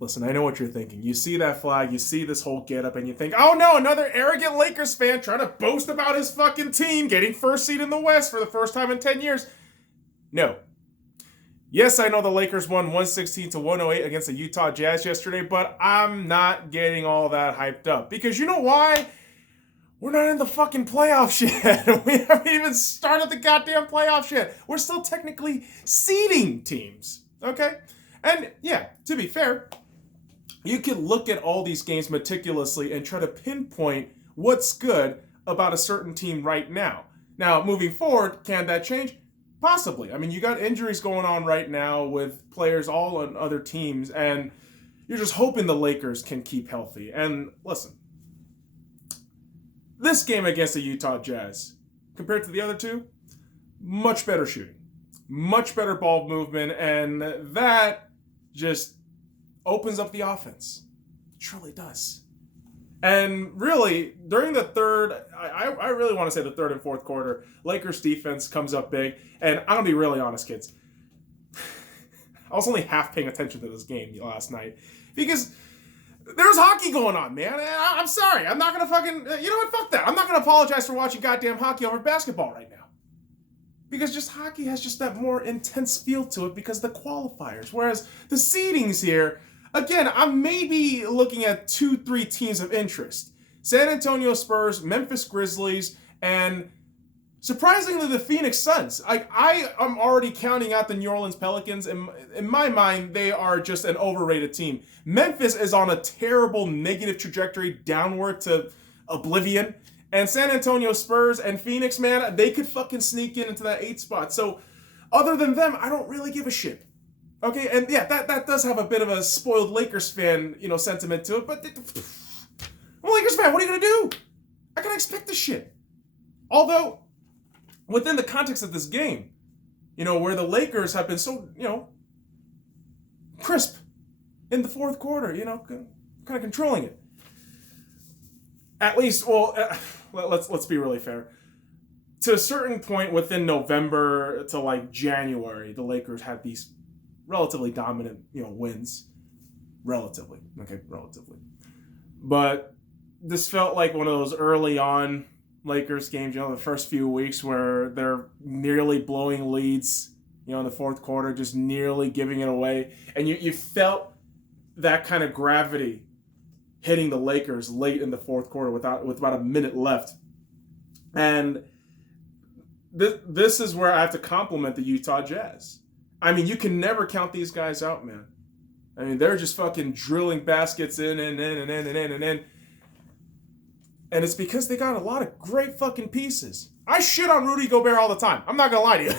Listen, I know what you're thinking. You see that flag, you see this whole getup, and you think, oh no, another arrogant Lakers fan trying to boast about his fucking team getting first seed in the West for the first time in 10 years. No. Yes, I know the Lakers won 116 to 108 against the Utah Jazz yesterday, but I'm not getting all that hyped up. Because you know why? We're not in the fucking playoffs yet. We haven't even started the goddamn playoffs yet. We're still technically seeding teams. Okay? And yeah, to be fair, you can look at all these games meticulously and try to pinpoint what's good about a certain team right now. Now, moving forward, can that change? Possibly. I mean, you got injuries going on right now with players all on other teams, and you're just hoping the Lakers can keep healthy. And listen, this game against the Utah Jazz, compared to the other two, much better shooting, much better ball movement, and that just opens up the offense. It truly does. And really, during the third, I really want to say the third and fourth quarter, Lakers defense comes up big. And I'm going to be really honest, kids. I was only half paying attention to this game last night because there's hockey going on, man. I'm sorry. I'm not going to fucking, you know what? Fuck that. I'm not going to apologize for watching goddamn hockey over basketball right now. Because just hockey has just that more intense feel to it because of the qualifiers. Whereas the seedings here, again, I'm maybe looking at 2-3 teams of interest. San Antonio Spurs, Memphis Grizzlies, and surprisingly the Phoenix Suns. I am already counting out the New Orleans Pelicans. In my mind, they are just an overrated team. Memphis is on a terrible negative trajectory downward to oblivion. And San Antonio Spurs and Phoenix, man, they could fucking sneak into that 8 spot. So other than them, I don't really give a shit. Okay, and yeah, that does have a bit of a spoiled Lakers fan, sentiment to it, but I'm a Lakers fan, what are you gonna do? I can expect this shit. Although, within the context of this game, where the Lakers have been so, crisp in the fourth quarter, kind of controlling it. At least, let's be really fair. To a certain point within November to like January, the Lakers had these relatively dominant, wins. Relatively. But this felt like one of those early on Lakers games, the first few weeks where they're nearly blowing leads, in the fourth quarter, just nearly giving it away. And you felt that kind of gravity hitting the Lakers late in the fourth quarter with about a minute left. And this is where I have to compliment the Utah Jazz. I mean, you can never count these guys out, man. I mean, they're just fucking drilling baskets in and in and in and in and in. And it's because they got a lot of great fucking pieces. I shit on Rudy Gobert all the time. I'm not gonna lie to you.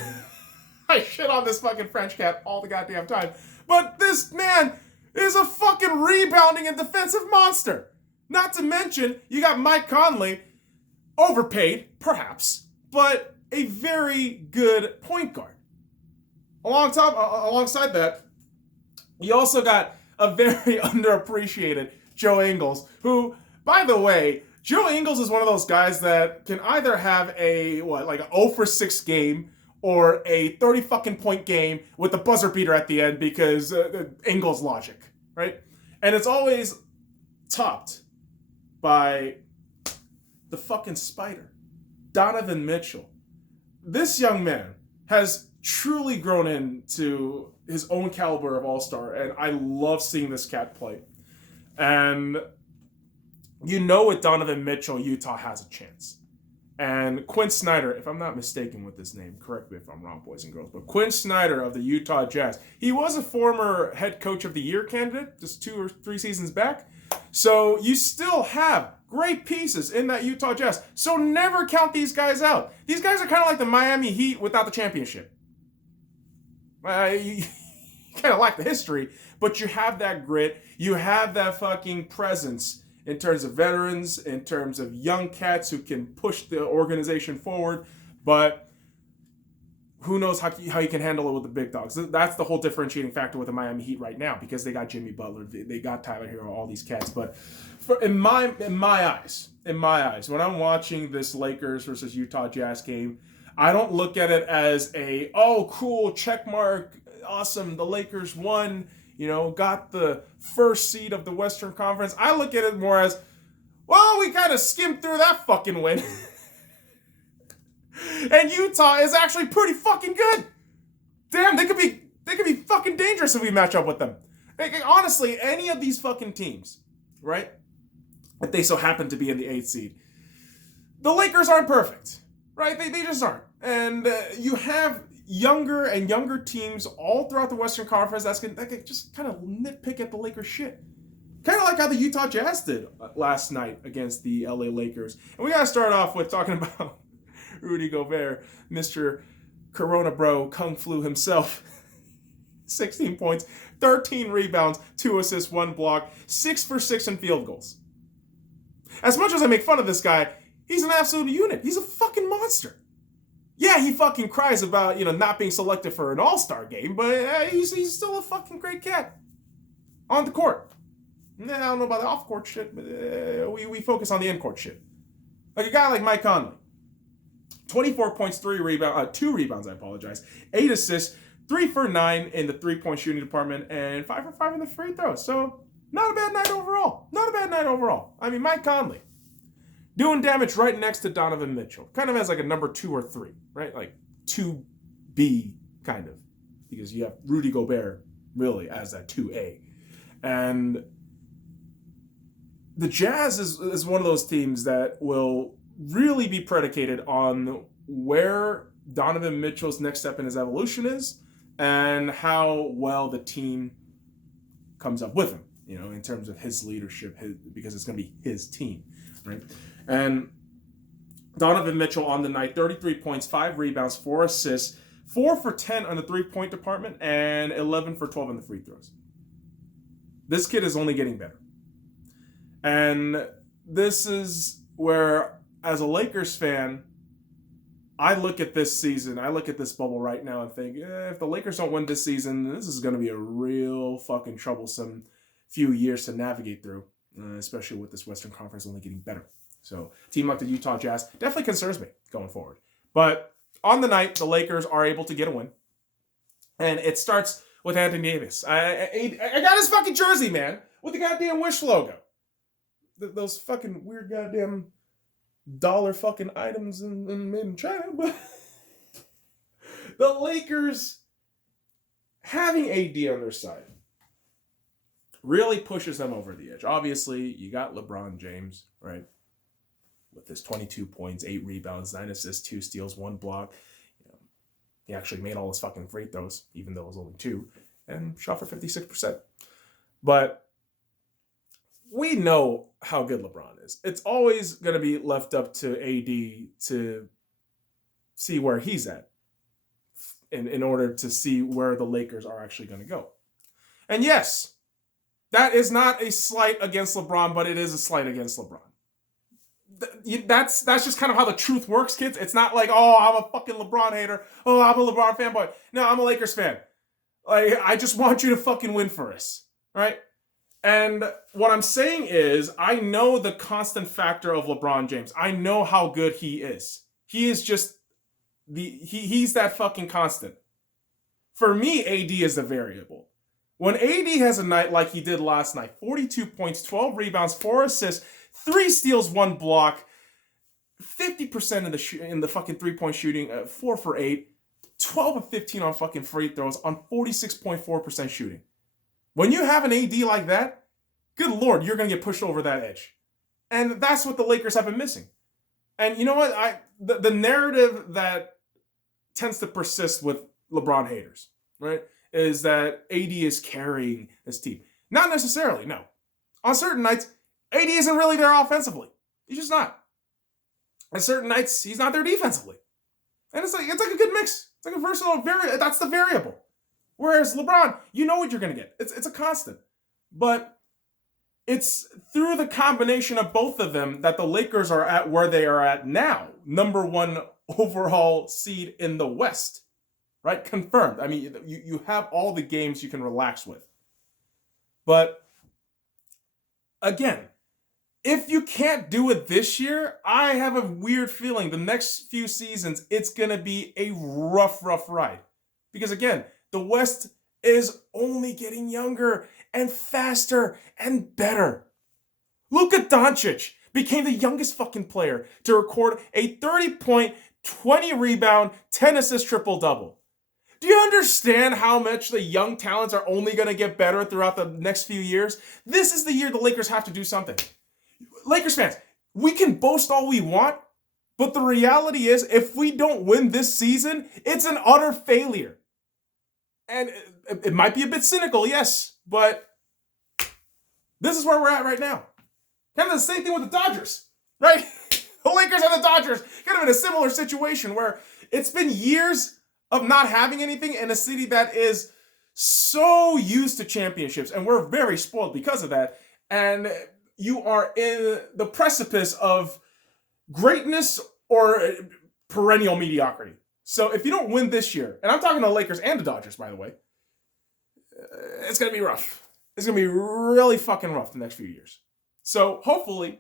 I shit on this fucking French cat all the goddamn time. But this man is a fucking rebounding and defensive monster. Not to mention, you got Mike Conley, overpaid, perhaps, but a very good point guard. Alongside that, you also got a very underappreciated Joe Ingles, who, by the way, Joe Ingles is one of those guys that can either have a 0 for 6 game or a 30 fucking point game with a buzzer beater at the end because Ingles logic, right? And it's always topped by the fucking spider, Donovan Mitchell. This young man has truly grown into his own caliber of all-star, and I love seeing this cat play. And with Donovan Mitchell, Utah has a chance. And Quinn Snyder, if I'm not mistaken with this name, correct me if I'm wrong, boys and girls, but Quinn Snyder of the Utah Jazz, he was a former head coach of the year candidate just 2 or 3 seasons back. So you still have great pieces in that Utah Jazz. So never count these guys out. These guys are kind of like the Miami Heat without the championship. You kind of lack the history, but you have that grit. You have that fucking presence in terms of veterans, in terms of young cats who can push the organization forward. But who knows how you can handle it with the big dogs. That's the whole differentiating factor with the Miami Heat right now because they got Jimmy Butler, they got Tyler Hero, all these cats. But in my eyes, when I'm watching this Lakers versus Utah Jazz game, I don't look at it as cool, check mark, awesome, the Lakers won, got the first seed of the Western Conference. I look at it more as, well, we kind of skimmed through that fucking win. And Utah is actually pretty fucking good. Damn, they could be fucking dangerous if we match up with them. Honestly, any of these fucking teams, right? If they so happen to be in the 8th seed, the Lakers aren't perfect, right? They just aren't. And you have younger and younger teams all throughout the Western Conference that can just kind of nitpick at the Lakers shit. Kind of like how the Utah Jazz did last night against the LA Lakers. And we got to start off with talking about Rudy Gobert, Mr. Corona Bro, Kung Flu himself. 16 points, 13 rebounds, 2 assists, 1 block, 6 for 6 in field goals. As much as I make fun of this guy, he's an absolute unit. He's a fucking monster. Yeah, he fucking cries about, not being selected for an all-star game, but he's still a fucking great cat. On the court. I don't know about the off-court shit, but we focus on the in-court shit. Like a guy like Mike Conley. 24 points, 2 rebounds, 8 assists, 3 for 9 in the three-point shooting department, and 5 for 5 in the free throws. So, not a bad night overall. I mean, Mike Conley doing damage right next to Donovan Mitchell. Kind of as like a number 2 or 3, right? Like 2B, kind of. Because you have Rudy Gobert, really, as that 2A. And the Jazz is one of those teams that will really be predicated on where Donovan Mitchell's next step in his evolution is and how well the team comes up with him, in terms of his leadership, because it's going to be his team, right? And Donovan Mitchell on the night, 33 points, 5 rebounds, 4 assists, 4 for 10 on the three-point department, and 11 for 12 on the free throws. This kid is only getting better. And this is where, as a Lakers fan, I look at this season, I look at this bubble right now and think, if the Lakers don't win this season, this is going to be a real fucking troublesome few years to navigate through, especially with this Western Conference only getting better. So, a team like the Utah Jazz definitely concerns me going forward. But on the night, the Lakers are able to get a win. And it starts with Anthony Davis. I got his fucking jersey, man, with the goddamn Wish logo. Those fucking weird goddamn dollar fucking items made in China, but the Lakers having AD on their side really pushes them over the edge. Obviously, you got LeBron James, right? With his 22 points, 8 rebounds, 9 assists, 2 steals, 1 block. He actually made all his fucking free throws, even though it was only 2, and shot for 56%. But we know how good LeBron is. It's always going to be left up to AD to see where he's at in order to see where the Lakers are actually going to go. And yes, that is not a slight against LeBron, but it is a slight against LeBron. That's just kind of how the truth works, kids. It's not like, oh, I'm a fucking LeBron hater. Oh, I'm a LeBron fanboy. No, I'm a Lakers fan. Like, I just want you to fucking win for us, right? And what I'm saying is, I know the constant factor of LeBron James. I know how good he is. He is just he's that fucking constant. For me, AD is the variable. When AD has a night like he did last night, 42 points, 12 rebounds, 4 assists, 3 steals, 1 block, 50% in the fucking three-point shooting, 4 for 8, 12 of 15 on fucking free throws, on 46.4% shooting. When you have an AD like that, good Lord, you're going to get pushed over that edge. And that's what the Lakers have been missing. And you know what? The narrative that tends to persist with LeBron haters, right, is that AD is carrying this team. Not necessarily, no. On certain nights, AD isn't really there offensively. He's just not. On certain nights, he's not there defensively. And it's like a good mix. It's like a versatile that's the variable. Whereas LeBron, you know what you're going to get. It's a constant. But it's through the combination of both of them that the Lakers are at where they are at now. Number 1 overall seed in the West. Right? Confirmed. I mean, you have all the games you can relax with. But again, if you can't do it this year, I have a weird feeling the next few seasons, it's going to be a rough ride. Because again, the West is only getting younger and faster and better. Luka Doncic became the youngest fucking player to record a 30-point, 20 rebound, 10 assist triple double. Do you understand how much the young talents are only going to get better throughout the next few years? This is the year the Lakers have to do something. Lakers fans, we can boast all we want, but the reality is if we don't win this season, it's an utter failure. And it might be a bit cynical, yes, but this is where we're at right now. Kind of the same thing with the Dodgers, right? The Lakers and the Dodgers kind of in a similar situation where it's been years of not having anything in a city that is so used to championships, and we're very spoiled because of that. And you are in the precipice of greatness or perennial mediocrity. So if you don't win this year, and I'm talking to the Lakers and the Dodgers, by the way, it's going to be rough. It's going to be really fucking rough the next few years. So hopefully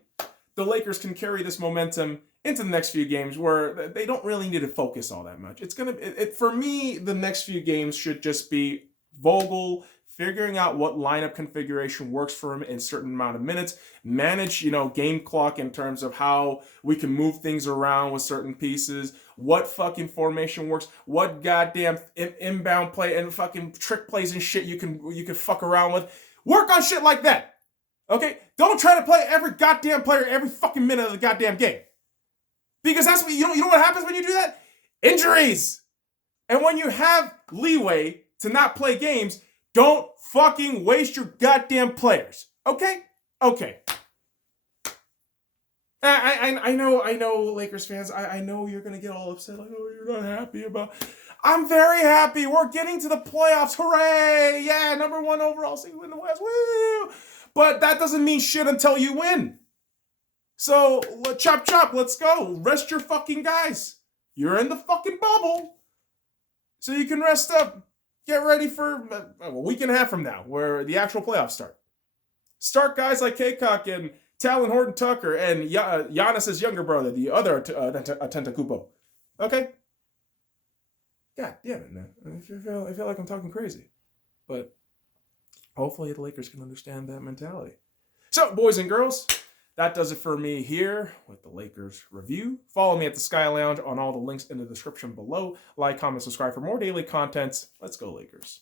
the Lakers can carry this momentum into the next few games where they don't really need to focus all that much. It's going to, for me, the next few games should just be Vogel figuring out what lineup configuration works for him in a certain amount of minutes, manage, game clock in terms of how we can move things around with certain pieces, what fucking formation works, what goddamn inbound play and fucking trick plays and shit you can fuck around with. Work on shit like that. Okay? Don't try to play every goddamn player every fucking minute of the goddamn game. Because that's what, you know what happens when you do that? Injuries. And when you have leeway to not play games, don't fucking waste your goddamn players. Okay? Okay. I know, Lakers fans. I know you're going to get all upset. Like, oh, you're not happy about... I'm very happy. We're getting to the playoffs. Hooray! Yeah, number 1 overall seed in the West. Woo! But that doesn't mean shit until you win. So, chop chop, let's go. Rest your fucking guys. You're in the fucking bubble. So you can rest up. Get ready for a week and a half from now, where the actual playoffs start. Start guys like Kaycock and Talon Horton-Tucker and Giannis's younger brother, the other Antetokounmpo. Okay? God damn it, man. I feel like I'm talking crazy. But hopefully the Lakers can understand that mentality. So, boys and girls, that does it for me here with the Lakers review. Follow me at the Sky Lounge on all the links in the description below. Like, comment, subscribe for more daily content. Let's go, Lakers.